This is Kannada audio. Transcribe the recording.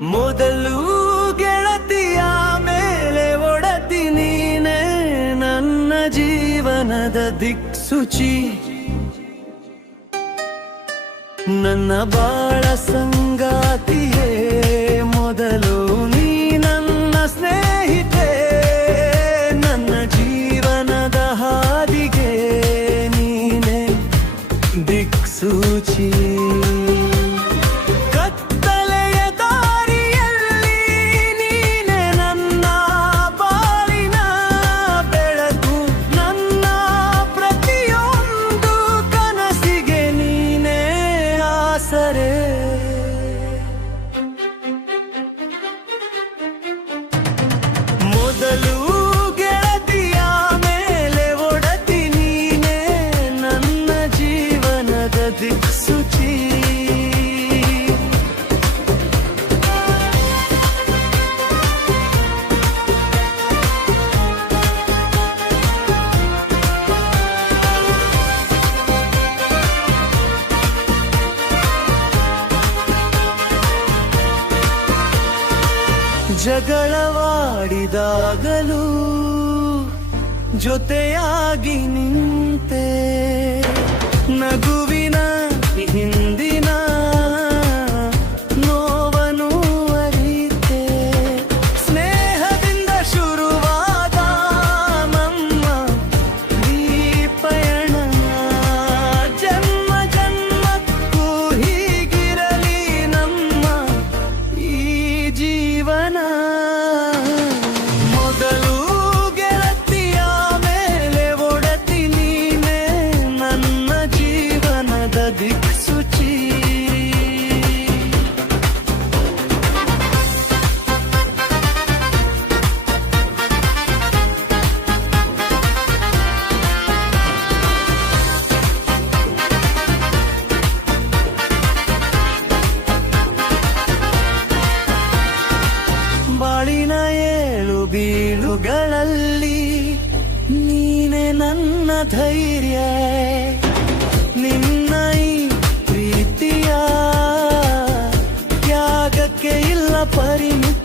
ಮೊದಲು ಗೆಳತಿಯ ಮೇಲೆ ಒಡತಿ ನೀನೆ ನನ್ನ ಜೀವನದ ದಿಕ್ಸೂಚಿ, ನನ್ನ ಬಾಳ ಸಂಗಾತಿಯೇ ಮೊದಲು ನೀ ನನ್ನ ಸ್ನೇಹಿತೆ, ನನ್ನ ಜೀವನದ ಹಾದಿಗೆ ನೀನೆ ದಿಕ್ಸೂಚಿ. ಕತ್ತಲೆಯ ದಾರಿಯಲ್ಲಿ ನೀನೆ ನನ್ನ ಬಾಳಿನ ಬೆಳಕು, ನನ್ನ ಪ್ರತಿಯೊಂದು ಕನಸಿಗೆ ನೀನೆ ಆಸರೆ. ಮೊದಲು ಗೆಳತಿಯ ಮೇಲೆ ಒಡತಿ ನೀನೆ ನನ್ನ ಜೀವನದ ದಿಕ್ಸೂಚಿ. ಜಗಳವಾಡಿದಾಗಲೂ ಜೊತೆಯಾಗಿ ನಿಂತೆ, ನಗುವಿನ ಹಿಂದಿನ ನೋವನು ಅರಿತೆ. ಸ್ನೇಹದಿಂದ ಶುರುವಾದ ನಮ್ಮ ಈ ಪಯಣ ಜನ್ಮ ಜನ್ಮಕ್ಕೂ ಹೀಗಿರಲಿ ನಮ್ಮ ಈ ಜೀವನ. ಮೊದಲು ಗೆಳತಿಯ ಮೇಲೆ ಒಡತಿ ನೀನೆ ನನ್ನ ಜೀವನದ ದಿಕ್ಸೂಚಿ. ಬಾಳಿನ ಏಳು ಬೀಳುಗಳಲ್ಲಿ ನೀನೆ ನನ್ನ ಧೈರ್ಯ, ನಿನ್ನ ಈ ಪ್ರೀತಿಯ ತ್ಯಾಗಕ್ಕೆ ಇಲ್ಲ ಪರಿಮಿತಿ.